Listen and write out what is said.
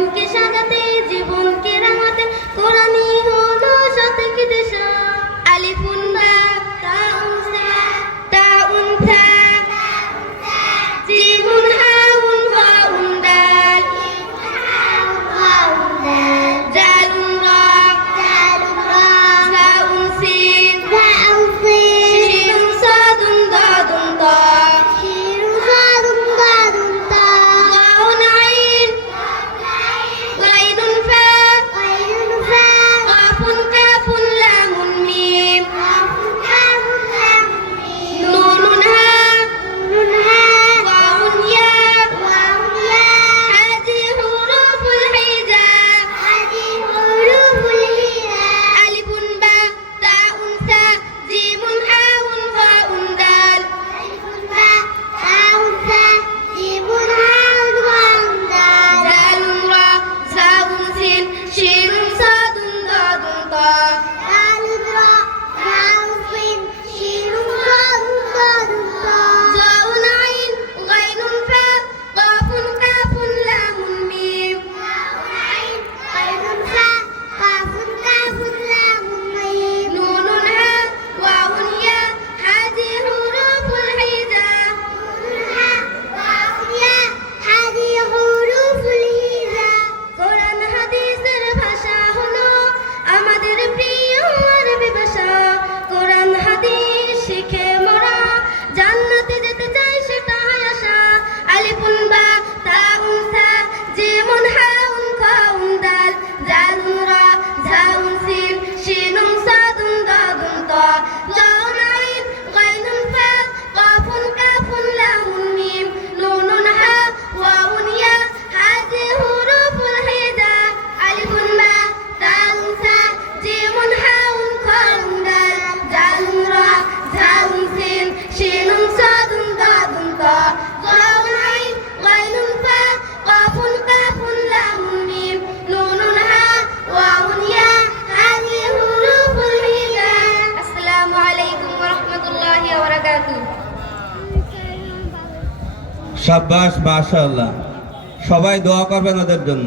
उनके साथ সাব্বাস মাশাল্লাহ সবাই দোয়া করবেন ওদের জন্য।